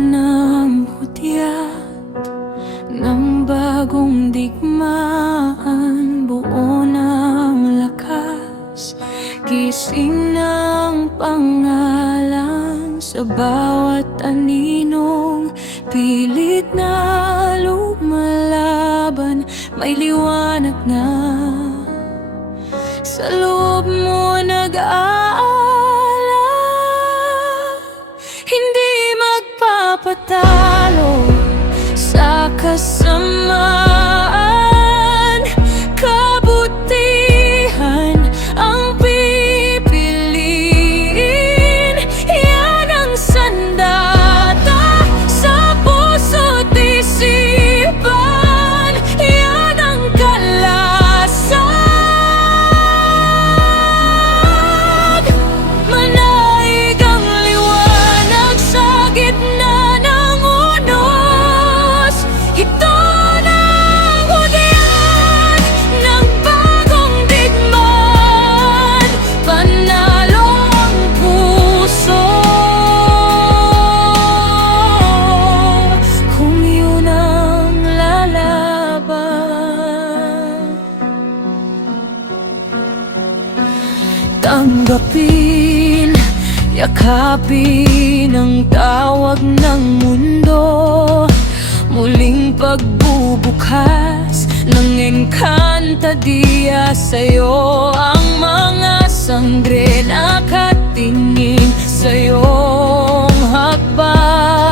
ng hudyat ng bagong digmaan, buo ng lakas, gising ng pangalan sa bawat aninong pilit na lumalaban. May liwanag na sa loob mo nag-aalab, hindi magpapatalo sa kasamaan. Kabutihan ang pipiliin, yan ang sandata sa puso't isipan, yan ang kalasag. Manaig ang liwanag sa gitna ng unos, ito ng hudyat ng bagong digmaan. Panalo ang puso kung yun ang lalaban. Tanggapin, yakapin ang tawag ng mundo, muling pagbubukas ng engkantadilla. Sa'yo ang mga sangre nakatingin, sa'yong hakbang.